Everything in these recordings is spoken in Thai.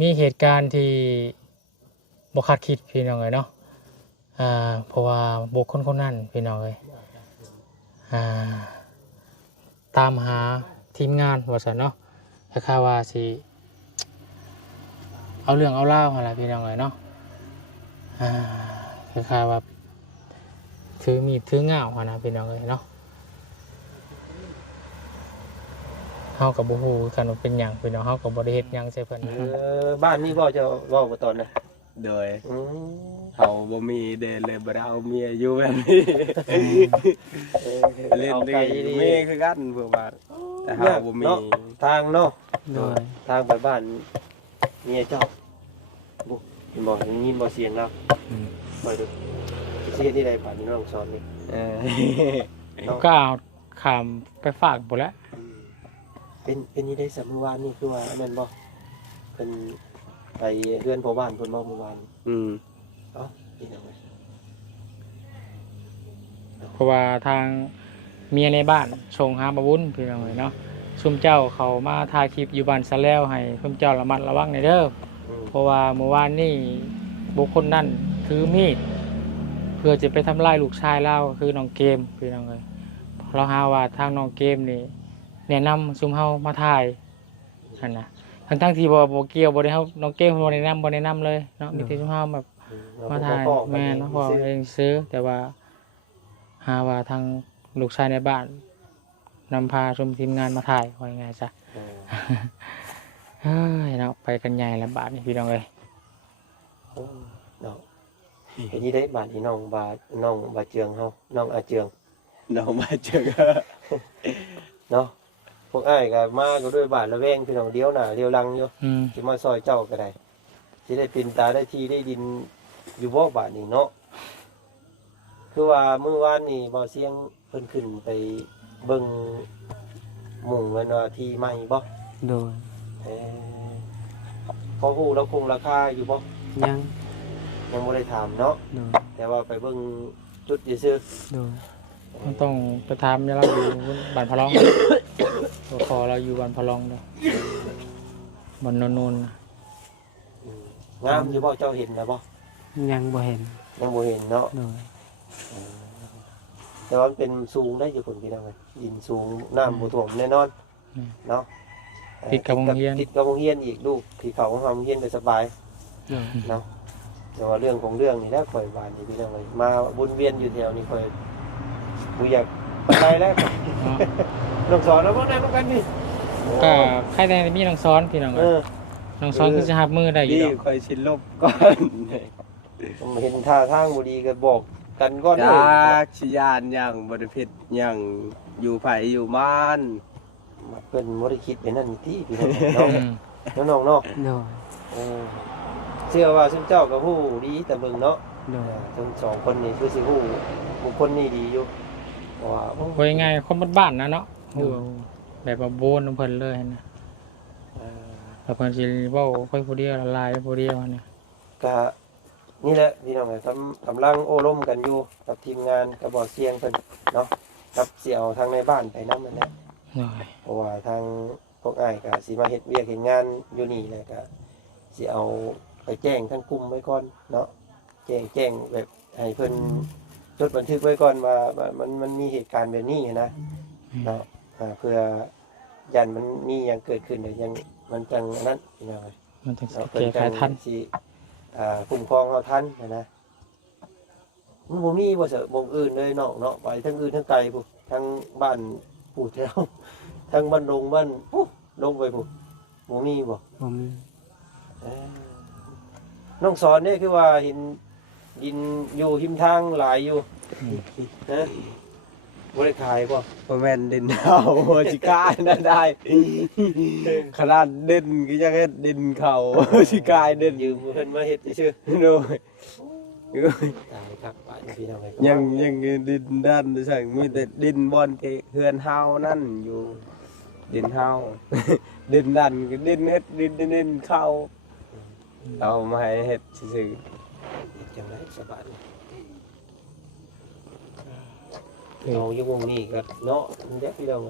มีเหตุการณ์ที่บ่คาดคิดพี่น้องเอ้ยเนาะเพราะว่าบุคคลคนนั้นพี่น้องเอ้ยตามหาทีมงานว่าซั่นเนาะคล้ายๆว่าสิเอาเรื่องเอาราวหั่นล่ะพี่น้องเอ้ยเนาะคล้ายๆว่าถือมีดถือง่าวหั่นน่ะพี่น้องเอ้ยเนาะเฮาก็บ่ฮู้กันว่าเป็นหยังพี่น้องเฮาก็บ่ได้เฮ็ดหยังใส่เพิ่น บ้านนี้บ่จะเว้าบ่ตอนน่ะ โดยเขาบ่มีเดินเลยบ่ได้เอาเมียอยู่แบบนี้เล่นดีเมียคือกันเพื่อว่าแต่เฮาบ่มี ทางเนาะ โดย ทางไปบ้านเมียเจ้าบ่เห็นบ่ยินบ่เสียงแล้วบ่ดูสิเฮ็ดที่ใดป่านนี้น้องสอนนี่ ก็เอาข้ามไปฝากบ่แล้ว เป็นนี่ได้สำเมื่อวานนี่คือว่าแม่นบ่เป็นไปเฮือนพ่อบ้านเพิ่นบ่เมื่อวานเอ้าเป็นจังได เพราะว่าทางเมียในบ้านส่งหาบาวุ้นพี่น้องเนาะซุมเจ้าเขามาถ่ายคลิปอยู่บ้านซะแล้วให้ซุมเจ้าระมัดระวังในเด้อเพราะว่าเมื่อวานนี่บุคคลนั่นถือมีดเพื่อจะไปทำลายลูกชายเราคือน้องเกมพี่น้องเลยเราหาว่าทางน้องเกมนี่แนะนำซุมเฮามาถ่ายนั่นนะทั้งที่บ่เกี่ยวบ่ได้เฮาน้องเกมบ่ได้นำเลยเนาะมีแต่ซุมเฮาแบบมาถ่ายแม่เนาะพอเองซื้อแต่ว่าหาว่าทางลูกชายในบ้านนำพาชมทีมงานมาถ่ายว่ายังไงซะเฮ้ยเนาะไปกันใหญ่แล้วบาทนี่พี่น้องเลย เนาะเห็นนี่ได้บ้านที่น้องบาเจืองเฮาน้องอาเจือง น้องมาเจอ เนาะพวกอ้ายก็มาก็ด้วยบ้านละแวงพี่น้องเดียวหน้าเดียวหลังอยู่สิมาซอยเจ้าก็ได้สิได้เป็นตาได้ทีได้ดินอยู่บ่บ้านนี้เนาะคือว่ามื้อวานนี่บ่เสียงเพิ่นขึ้นไปเบิ่งหมู่กันว่าที่ใหม่บ่ โดย พอฮู้แล้วคงราคาอยู่บ่ ยัง ยังบ่ได้ถามเนาะ โดย แต่ว่าไปเบิ่งจุดซื่อ โดย มันต้องไปทำเราอยู่บ้านพะลองตัวคอเราอยู่บ้านพะลองเด้อบ้านโนน งามอยู่บ่เจ้าเห็นนะบ่ ยังบ่เห็น ยังบ่เห็นเนาะ โดย แต่ว่ามันเป็นสูงได้อยู่คนพี่น้องเอ้ยดินสูงน้ำบ่ท่วมแน่นอนเนาะ ติดกับโรงเรียน ติดกับโรงเรียนอีกลูกที่เขาของโรงเรียนได้สบาย โดย เนาะแต่ว่าเรื่องของเรื่องนี่แหละข่อยบ้านนี่พี่น้องเอ้ยมาวนเวียนอยู่แถวนี้ข่อยบ่อยากไปแล้ว น้องสอนแล้วบ่นั่งนำกันนี่ ก็ใครแต่มีน้องซ้อนพี่น้อง เออ น้องซ้อนคือจะหับมือได้อยู่ นี่ ดอก ค่อยสิลบก่อน ผมเห็นท่าทางบ่ดีก็บอกกันก่อนเด้ จา อ กสิยานอย่างบ่ได้ผิดอย่างอยู่ไผอยู่บ้าน เพิ่นบ่ได้คิดไปนั่นนี่ติพี่น้องเนาะน้องๆเนาะ โดย เชื่อว่าซุมเจ้าก็ฮู้ดีแต่เบิ่งเนาะ โดย ทั้งสองคนนี่คือสิฮู้บุคคลนี่ดีอยู่เพราะว่า โอ้ยง่ายคนบ้านๆนะเนาะแบบว่าโบนน้ำเพิ่นเลยนะแล้วเพิ่นสิเว้าค่อยผู้เดียวละลายผู้เดียวนะ ก็นี่แหละพี่น้องกำลังโอ้ร่มกันอยู่กับทีมงานกับบ่อเสียงเพิ่นเนาะกับสิเอาทางในบ้านไปนำนั่นแหละ โอ้ย เพราะว่าทางพวกอ้ายก็สิมาเฮ็ดเวียกเฮ็ดงานอยู่นี่แหละก็สิเอาไปแจ้งทั้งกลุ่มไว้ก่อนเนาะแจ้งแบบให้เพิ่นจดบันทึกไว้ก่อนว่ามันมีเหตุการณ์แบบนี้นะเนาะเพื่อยันมันมีหยังเกิดขึ้นเดี๋ยวยังมันจังอันนั้นพี่น้อง มันจะ เนาะ แก้ไขทัน สิคุ้มครองเอาทันนะมันบ่มีบ่เสบ่งอื่นเลยเนาะไปทั้งอื่นทั้งไกลพุ่นทั้งบ้านปู่แถวทั้งบ้านดงบ้านลงไปพุ่นบ่มีบ่ บ่มี น้องสอนเนี่ยคือว่าเห็นดินอยู่หิมทางหลายอยู่นะบ่ได้ขายบ่ บ่แม่นเด่นเอาสิกายนั่นได้ขนาดเด่นก็ยังเฮ็ดดินเขาสิกายเด่น ยืมเพิ่นมาเฮ็ดซื่อ โดย ตายครับบ้านพี่น้อง ยังดินด้านสั่งมีแต่ดินบอนเทเฮือนเฮานั่นอยู่ดินเฮา ดินนั่นก็ดินเฮ็ดดินเข้าเอามาให้เฮ็ดซื่อ จังได๋สบายเอาอยู่วงนี้ก็เนาะเด็กพี่น้อง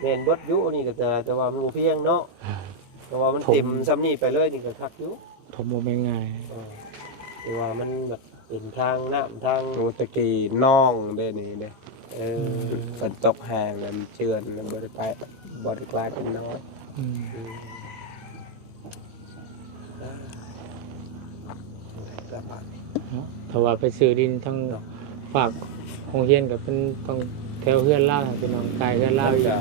แม่นเบิดอยู่นี่ก็แต่ว่ามันบ่เพียงเนาะ เพราะว่ามันเต็มซ้ำนี่ไปเลยนี่ก็คักอยู่ ถมบ่เป็นไง แต่ว่ามันแบบเป็นทางน้ำทาง โอ้ตะกี้น้องได้นี่เด้ เออ ฝนตกแห้งแล้วมันเจือนแล้วบ่ได้ไปบ่ได้กลายเป็นน้อย อืม กระบาด เนาะถ้าว่าไปซื้อดินทั้งฝากโรงเรียนก็เป็นต้องแถวเฮือนลาวให้เป็นน้องไกลเฮือนลาวอีก จะ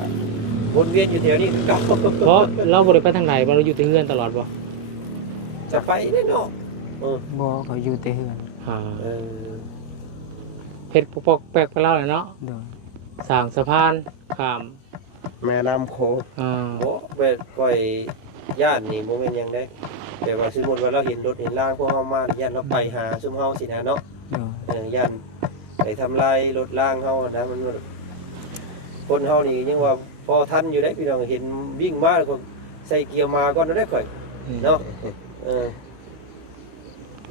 วนเวียนอยู่แถวนี้คือเก่า เพราะเราบ่ได้ไปทางไหนบ่เราอยู่แต่เฮือนตลอดบ่ จะไปได้เนาะ บ่เขาอยู่แต่เฮือน อ่า เออ เพชรปกแปลกไปแล้วแหละเนาะ โดย สร้างสะพานข้าม แม่น้ำโขง โอ้แบบก้อยย่านนี่โมเมนต์ยังได้แต่ว่าสมมติว่าเราเห็นรถเห็นล่างพวกเฮามาย่านเราไปหาซุมเฮาสินะเนาะ โดย ย่านไปทำลายรถล่างเฮานะมันคนเฮานี่ยังว่าพอทันอยู่ได้พี่น้องเห็นวิ่งมาแล้วก็ใส่เกียร์มาก่อนได้ค่อยเนาะ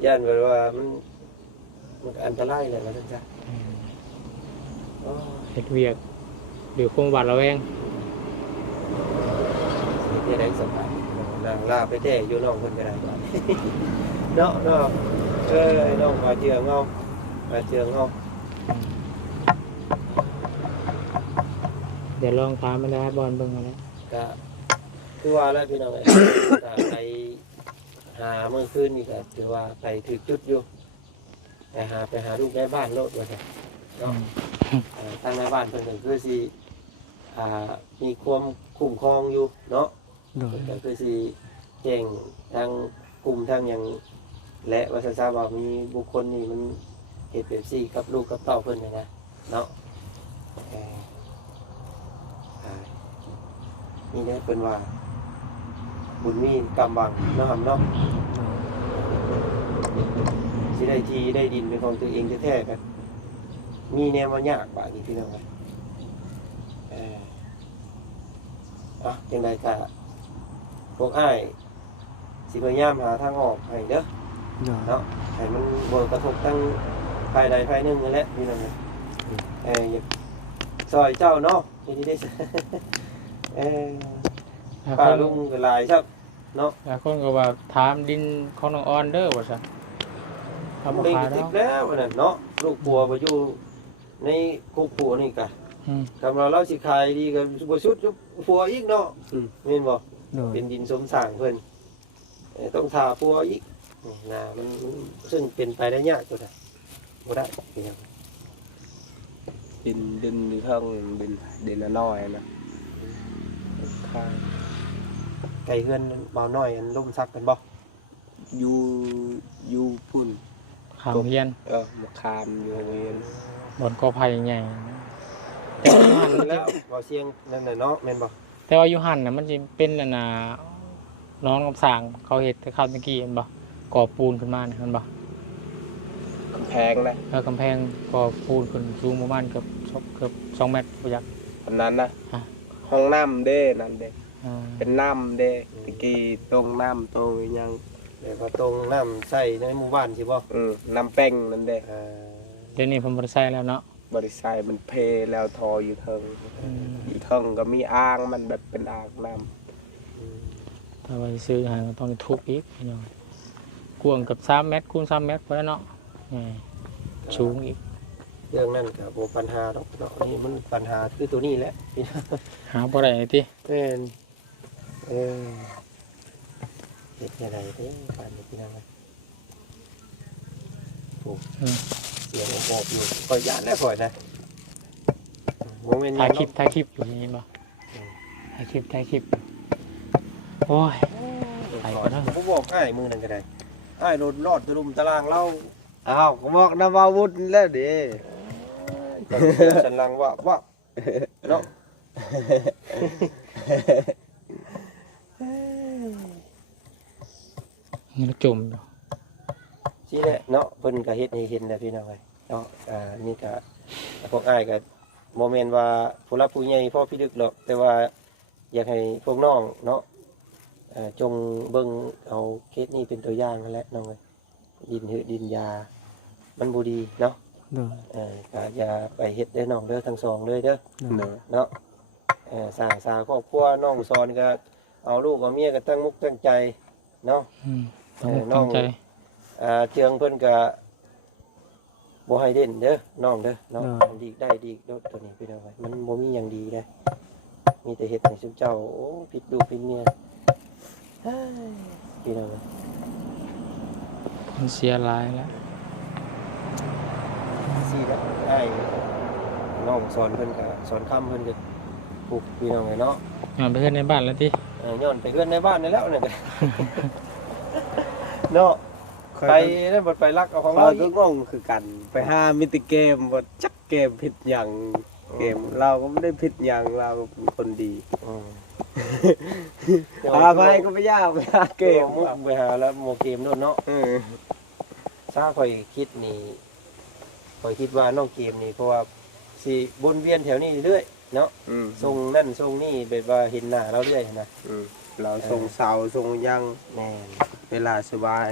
ย่านแบบว่ามันก็อันตรายแหละว่าซั่นซะอ๋อ เฮ็ดเวียกหรือคงหวาดระแวง ที่ได้สบายนางลาไปแท้อยู่น้องเพิ่นก็ได้ เนาะน้องมาเจืองเฮามาเจืองเฮา เดี๋ยวลองถามมันได้บอลเบิ่งเอาแล้ว ก็คือว่าแล้วพี่น้องเอ้ย ก็ไปหาเมื่อคืนนี่ก็ถือว่าไปถึกจุดอยู่ไปหาลูกในบ้านโลดว่าซั่นเนาะทางในบ้านเพิ่นก็คือสิมีความคุ้มครองอยู่เนาะ โดย ก็คือสิแจ้งทางกลุ่มทางหยังและว่าซั่นซะว่ามีบุคคลนี่มันเฮ็ดแบบซี่กับลูกกับเต้าเพิ่นนี่นะเนาะนี่ได้เป็นว่าบุญมีกำบังเนาะครับเนาะสิได้ทีได้ดินเป็นของตัวเองแท้ๆกันมีแนวมายากบาดนี้พี่น้องจังไดก็พวกอ้ายสิพยายามหาทางออกให้เด้อ โดย เนาะให้มันบ่กระทบทั้งภายใดภายหนึ่งนั่นแหละพี่น้องอย่าซอยเจ้าเนาะที่ได้ ป้าลุงก็หลายครับเนาะ หลายคนก็ว่าถามดินของน้องออนเด้อว่าซั่นทำบ่ เป็น ขาย ติ แล้ ด ว แล้วนั่นเนาะลูกปัวไปอยู่ในคุกปัวนี่กะ อืม กำเราสิขายดีก็บ่สุดปัวอีกเนาะแม่นบ่ โดย เป็นดินสมสร้างเพิ่นต้องทาปัวอีกน่ะมันซึ่งเป็นไปได้ยากตัวใดบ่ได้พี่น้อง ดินอยู่ข้างดินน้อยนะข้าง ไก่เฮือนบ่าวน้อยอันล่มซักกันบ่ อยู่พุ่น ข้างเฮียน มะขามอยู่โรงเรียน บอนกอไผ่ใหญ่แต่ว่าอยู่หัน แล้วบ่เสียงนั่นน่ะเนาะแม่นบ่ แต่ว่าอยู่หันน่ะมันสิเป็นอันน่ะน้องกับสร้างเขาเฮ็ดแต่ข้าวตะกี้เห็นบ่ก่อปูนขึ้นมาเนี่ยเห็นบ่ กำแพงนะ แล้วกำแพงก่อปูนขึ้นสูงประมาณเกือบ2 เมตรบ่ยัก อันนั้นนะ อ่ะ ห้องน้ำเด้นั่นเด้ อ่า เป็นน้ำเด้ตะกี้ตรงน้ำตรงยัง แล้วก็ตรงน้ำใส่ในหมู่บ้านสิบ่ น้ำแป้งนั่นเด้ เดี๋ยวนี้ผมบ่ได้ใช้แล้วเนาะ บริษัทมันเพแล้วทออยู่เทิง อืม อยู่เทิงก็มีอ่างมันแบบเป็นอ่างน้ ถ้าว่าสิซื้อให้ก็ต้องได้ทุบอีกพี่น้องกว้างกับ3 เมตรคูณ3 เมตรพอแล้วเนาะนี่สูงอีก เรื่องนั้นก็บ่ปัญหาดอกเนาะนี่มันปัญหาคือตัวนี้แหละพี่น้อง หาบ่ได้ติ เฮ็ดจังไดเด้บ้านนี้พี่น้องโอ้เสียงอบอยู่ก็ย่านแล้วข่อยนะบ่แม่นห ถ่า ยั ย ง คลิปถ่ายคลิปอยู่นี่บ่ถ่ายคลิปโอ้ย ไปก่อนเถอะ ผมบอกอ้ายมือนั่นก็ได้อ้ายรถรอดตะลุมตารางเล่า ำอ้าวก็บอกน้ำอาวุธแล้วเด้ สันหลังว่าเนาะ มันจมอยู่ สิแหละเนาะเพิ่นก็เฮ็ดให้เห็นแหละพี่น้องเอ้ยเนาะนี่ก็พวกอ้ายก็บ่แม่นว่าผู้รับผู้ใหญ่พ่อพี่ดึกหรอกแต่ว่าอยากให้พวกน้องเนาะจงเบิ่งเอาเคสนี้เป็นตัวอย่างนั่นแหละน้องเอ้ยดินยามันบ่ดีเนาะ โดย ก็อย่าไปเฮ็ดเด้อน้องเด้อทั้งสองเลยเด้อ โดย เนาะสร้างสาครอบครัวน้องสอนก็ เอาลูกเอาเมียก็ตั้งมุกตั้งใจเนาะ ต้องตั้งใจ เจืองเพิ่นก็บ่ให้เด่นเด้อน้องเด้อเนาะมันดีได้ดีโดดตัวนี้พี่น้องมันบ่มีหยังดีเด้มีแต่เฮ็ดให้ซุมเจ้าโอ้ผิดลูกผิดเมียเฮ้ยพี่น้อง มันเสียหลายแล้ว ซี่แล้วได้น้องสอนเพิ่นก็สอนคำเพิ่นก็ปลูกพี่น้องเนาะ ย้อนไปเฮ็ดในบ้านแล้วติ ย้อนไปเฮือนในบ้านนี่แล้วนี่ก็เนาะไปนั่นบ่ไปรักเอาของ เรา เรา ก็ อีก งงคือกัน ไปหามิติเกมบ่จักเกมผิดอย่างเกมเราก็ไม่ได้ผิดอย่างเราก็เป็นคนดี อืม หาไปก็ไม่ยากไปหาเกม มุกไปหาแล้วโมเกมโน่นเนาะ ถ้าข่อยคิดนี่ข่อยคิดว่าน้องเกมนี่เพราะว่าสิวนเวียนแถวนี้เรื่อยเนาะทรงนั่นทรงนี่แบบว่าเห็นหน้าเราเรื่อยนะ เราส่งเสาส่งยัง แม่น เวลาสบาย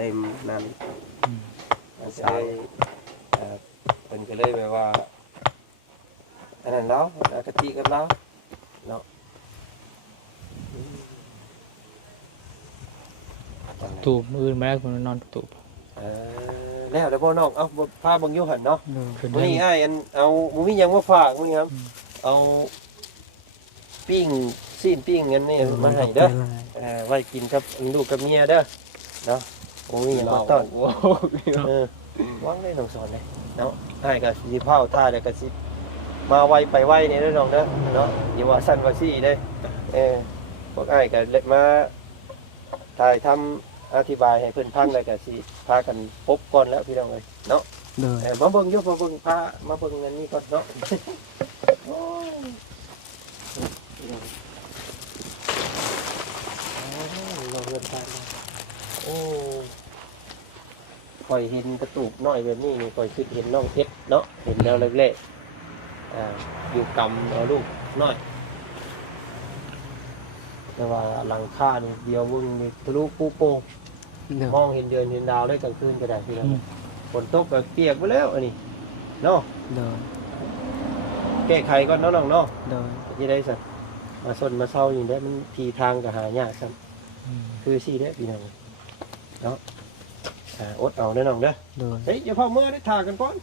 นั่น มันก็เลยเป็นก็เลยแบบว่าอันนั้นเราอคติกับเราเนาะ ตูบมื้ออื่นมาแล้วผมนอนตูบ แล้วพ่อน้องเอาพาบังอยุหันเนาะ ขึ้น วัน ได้ นี้อ้ายอันเอาบ่มีหยังมาฝากมึงครับเอาปิ้งซีนปิ้งกันนี่มาให้เด้อไว้กินกับลูกกับเมียเด้อเนาะบ่มีหยังมาต้อนวางได้น้องสอนเลยเนาะอ้ายก็สิพาท่าแล้วก็สิมาไวไปไวนี่เด้อน้องเด้อเนาะอย่าว่าสั้นว่าซี่เด้พวกอ้ายก็เลยมาถ่ายทำอธิบายให้เพิ่นฟังแล้วก็สิพากันพบก่อนแล้วพี่น้องเอ้ยเนาะ โดย มาเบิ่งอยู่มาเบิ่งพามาเบิ่งอันนี้ก่อนเนาะโอ้ยเราเรียนทานโอ้คอยเห็นกระตูกน้อยแบบนี้นี่คอยคิดเห็นน้องเพชรเนาะเห็นแล้วเล็กๆอยู่กำเอาลูกน้อยแต่ว่าหลังคานี่เดียวมึงนี่ทะลุปูโป่ง โดย มองเห็นเดือนเห็นดาวได้กลางคืนก็ได้พี่น้องฝนตกก็เปียกไปแล้วอันนี้เนาะ โดย แก้ไขก่อนเนาะน้องเนาะ โดย ที่ได้สักมาสนมาเศร้าอย่างนี้มันทีทางก็หายากครับคือสี่เด้อพี่น้องเนาะอดเอาเด้อน้องเด้อ โดย เฮ้ยอย่าเผาเมื่อได้ทากันก่อน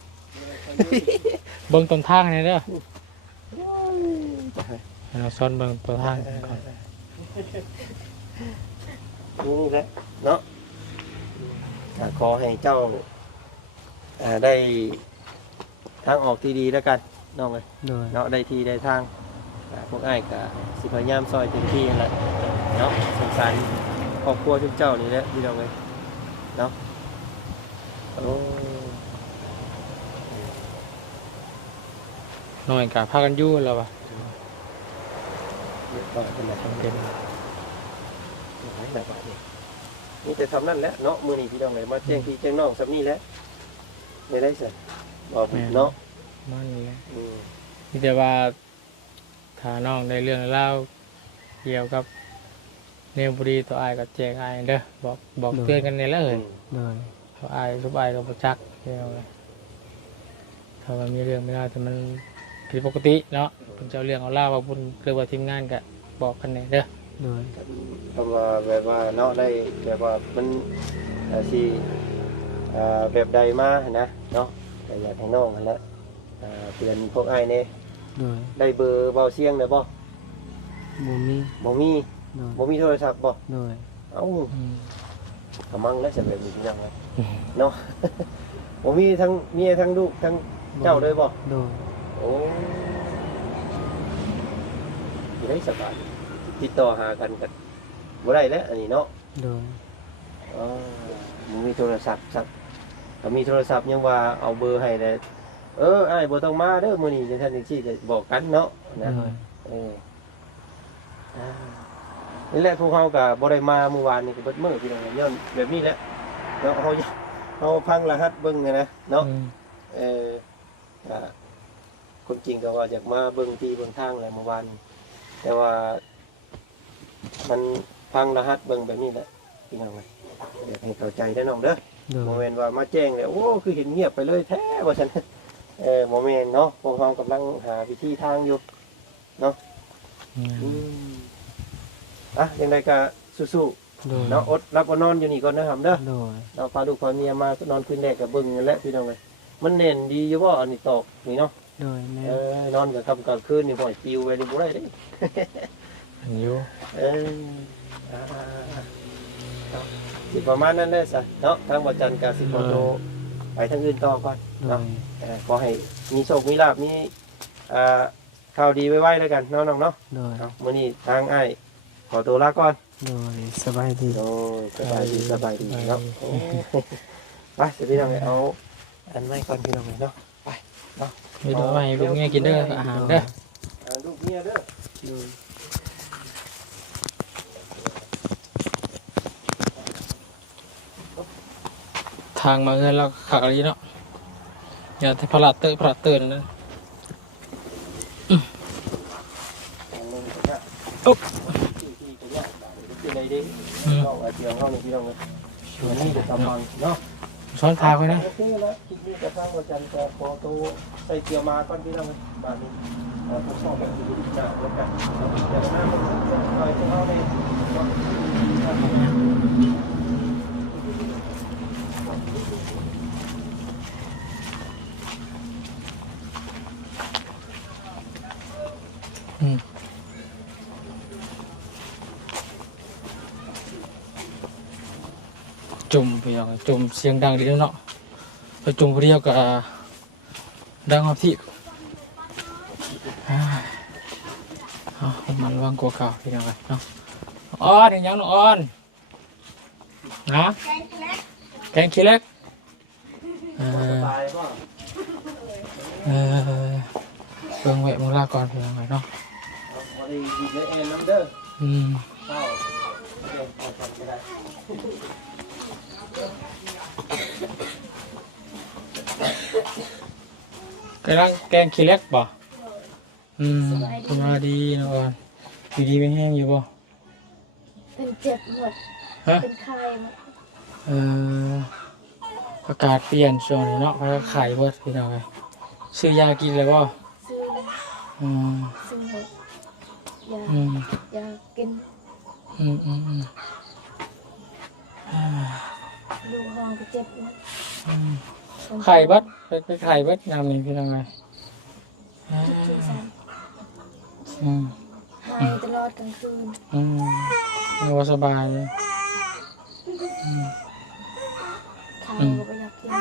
เบิ่งต้นทางให้เด้อให้เราซ้อนเบิ่งต้นทางก่อน นี่แหละเนาะขอให้เจ้าได้ทางออกที่ดีแล้วกันน้องเลย โดย เนาะได้ที่ได้ทางพวกอ้ายก็สิพยายามซอยเต็มที่นั่นแหละเนาะสงสารครอบครัวทุกเจ้านี่แหละพี่น้องเลยเนาะโอ้ น้อยก็พากันอยู่แล้วว่ะ เรียบร้อยเป็นแบบ เต็ม แบบนี้นี่แต่ทำนั่นแหละเนาะมือนี่พี่น้องเลยมาแจ้งพี่แจ้งน้องสำนี่แหละไม่ได้เสียบอกเนาะ มันนี่แหละ อืม มีแต่ว่าถ้าน้องได้เรื่องเล่าวเกี่ยวกับเนวบุรีตัวอายกับแจงอายเด้อบอกเตือนกันในแล้วเลย โดย เขาอายทุบอายก็บ่จักเดียวเลยถ้ามันมีเรื่องไม่ได้แต่มันผิดปกติเนาะเป็นเจ้าเรื่องเอาเล่าว่าบุญหรือว่าทีมงานก็บอกกันแน่เด้อ โดย คำว่าแบบว่าเนาะได้แบบว่ามันสีแบบใดมานะเนาะแต่อยากให้น้องนั่นแหละเตือนพวกไอ้ายเนี่ย โดย ได้เบอร์เบาเสียงเลยบ่ บ่มี บ่มี โดย บ่มีโทรศัพท์บ่ โดย เอ้า อืม กำมังแล้วจะแบบนี้ยังไงเนาะ บ่มีทั้งเมียทั้งลูกทั้งเจ้าเลยบ่ โดย โอ้ยได้สบายติดต่อหากันกันบ่ได้แล้วอันนี้เนาะ โดย อ๋อมึงมีโทรศัพท์สักถ้ามีโทรศัพท์ยังว่าเอาเบอร์ให้เลยอ้ายบ่ต้องมาเด้อมื้อนี้จังซั่นจังซี่จะบอกกันเนาะนะ โดย นี่แหละพวกเฮาก็บ่ได้มาเมื่อวานนี่ก็เบิดมื้อพี่น้องย้อนแบบนี้แหละเนาะเฮาพังรหัสเบิ่งไงนะเนาะ อืม ก็คนจริงก็ว่าอยากมาเบิ่งที่เบิ่งทางอะไรเมื่อวานนี้แต่ว่ามันพังรหัสเบิ่งแบบนี้แหละพี่น้องอยากให้เข้าใจได้อน้องเด้อ โด โม ย เมนต์ว่ามาแจ้งเลยโอ้คือเห็นเงียบไปเลยแท้ว่าฉันโมเมนต์เนาะพวกเรากำลังหาวิธีทางอยู่ อืม อืม อ่ะยังไงก็สู้ โดย ๆเนาะอดรับนอนอยู่นี่ก่อนนะครับเด้อ โดย เราพาลูกพาเมียมานอนคืนแรกกับเบิ่งนั่นแหละพี่น้องเลยมันเน่นดีอยู่บ่อันนี้ตอกนี่เนาะ โดยแม่ นอนกับค่ำกลางคืนนี่บ่อยปิวไปนี่บ่ได้เด้ อยู่ อ่าสิประมาณนั้นแหละซะเนาะทางบ่จันทร์ก็สิขอโตวไปทางอื่นต่อก่อน โด เนาะ ย ขอให้มีโชคมีลาภมีข่าวดีไว้ๆแล้วกันเนาะน้องเนาะ โดย เอามื้อนี้ทางอ้ายขอตัวลาก่อน โดยสบายดี โอ้ยสบายดีเนาะโอ้ไปสิพี่น้องเอาอันไว้ก่อนพี่น้องเนาะไปเนาะ มีตัวใหม่ลูกเมียกินเด้ออาหารเด้อ ลูกเมียเด้อ ทางมาเงินเราขักอะไรเนาะอย่าที่พลาดเตอร์พลาดเตอร์นะ อุ๊บที่ไหนดิน้องเจียวเข้าในพี่น้องเลยช่วนี้จะทำมันเนาะ ช้อนทางไว้นะ โอเคแล้วคลิปนี้จะสร้างวันจันทร์จะขอตัวใส่เกียวมาก่อนพี่น้องเลยบาทนี้ทดสอบแบบนี้นะแล้วกันเดี๋ยวหน้ามันจะคอยจะเข้าใน จุ่มไปอย่างจุ่มเสียงดังดีเนาะไปจุ่มคนเดียวกับดังออกที่มันวางกลัวเก่าพี่น้องเลยเนาะอ้อนอย่างยังน้องอ้อนนะแกงขี้เล็กสบายป่ะ เบิ่งแวะมึงลาก่อนพี่น้องเลยเนาะ พอดีหยิบในแอนน้ำเด้อ เข้าเดี๋ยวเอาทำไม่ได้ กำลังแกงขี้เล็กป่ะธรรมดาดีน้องอ้อนอยู่ดีไม่แห้งอยู่ป่ะ เป็นเจ็บหมด ฮะ เป็นไข้หมด อากาศเปลี่ยนช่วงนี้เนาะแล้วก็ไข่เบิดพี่น้องเลยซื้อยากินเลยป่ะ ซื้อ อืม ซื้อหมดยา อืม ยากิน อืมอืมอืม ลูกห้องก็เจ็บหมด ไข่เบิดไปไข่เบิดยามนี้พี่น้องเลย จุดสั่น อืม หายตลอดกลางคืน ไม่ว่าสบายเลย ข้าวก็ไม่อยากกิน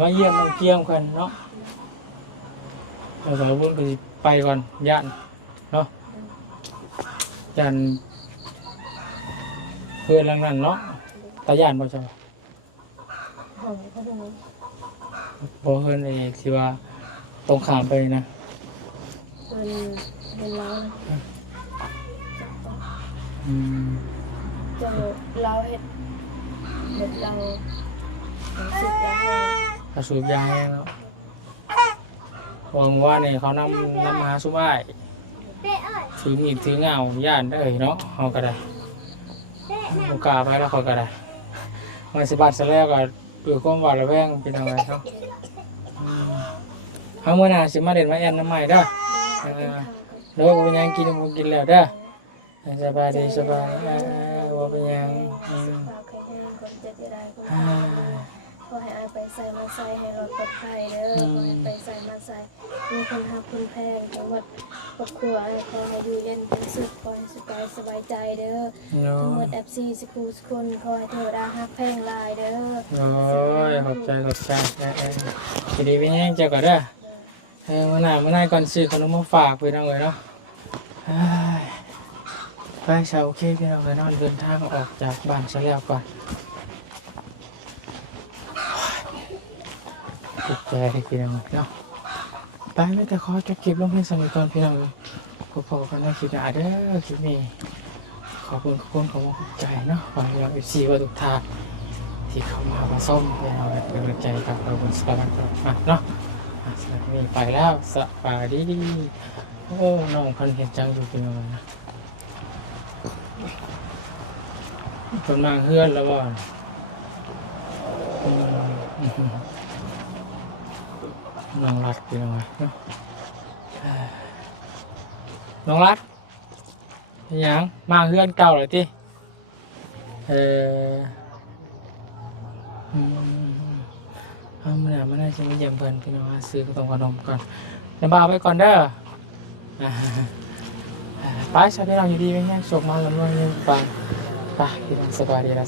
มาเยี่ยมน้องเกียมกันเนาะเราสาวบุญก็สิไปก่อนย่านเนาะย่านเพื่อนหลังนั้นเนาะตาย่านบ่จ้ะ ห้องก็ห้อง บ่เพื่อนเองที่ว่าตรงข้ามไปนะ เป็นเรานะ อืม เจะเราเห็ดเด็ดเราสุดยาแห้ง กระสูบยาให้เนาะหวังว่าเนี่ยเขานำมาสุ้มอ้ายถือมีดถือเงาย่านได้เนาะเขาก็ได้โอกาสไปแล้วเขาก็ได้มาสิบัตรเสร็จแล้วก็เปลือกความหวาดระแวงเป็นยังไงเนาะเอาเมื่อหน่าสิมาเด่นมาแอนน้ำใหม่เด้อ เราเป็นข้าว แล้วว่าเป็นยังกินกินแล้วเด้อสบายดีสบายว่าเป็นยัง ข้าวไข่แห้งคนเจ็บจะได้ขอให้อายไปใส่มาใส่ให้รถปลอดภัยเด้อขอให้ไปใส่มาใส่มีคนหักคนแพงจังหวัดครอบครัวขอให้อยู่เย็นเป็นสุขขอให้สุขกายสบายใจเด้อ เนาะ ทั้งหมด FC สกูสคนขอให้เทวดาฮักแพงลายเด้อ โอ้ยขอบใจทีนี้เป็นยังเจ้าก็เด้อเมื่อหน้าก่อนซื้อขนมมาฝากไปน้องเลยเนาะไปเช้าโอเคพี่น้องเลยนอนเดินทางออกจากบ้านซะแล้วก่อนติดใจพี่น้องเนาะไปไม่แต่ขอจบคลิปลงเพียงสมัยก่อนพี่น้องเลยพอกันในคลิปหน้าเด้อคลิปนี้ขอบคุณของใจเนาะขอให้เราเอฟซีว่าทุกท่านที่เข้ามาส้มพี่น้องเลยเป็นกำลังใจกับเราบนสปาร์ตเนาะสำหรับนี้ไปแล้วสบายดีโอ้น้องพันเห็นจังอยู่พี่น้องนะคนมาเฮือนแล้วบ่น้องรัดพี่น้องเนาะ น้องรักเป็นหยังมาเฮือนเก่าเลยติเอามาเนี่ยมันน่าจะมีเยี่ยมเพิ่นพี่น้องซื้อขนมก่อนเดี๋ยวบ่าวไปก่อนเด้อไปชาวพี่น้องอยู่ดีไหมเนี่ยส่งมาแล้วเรื่องฟังไปพี่น้องสบายดีนะ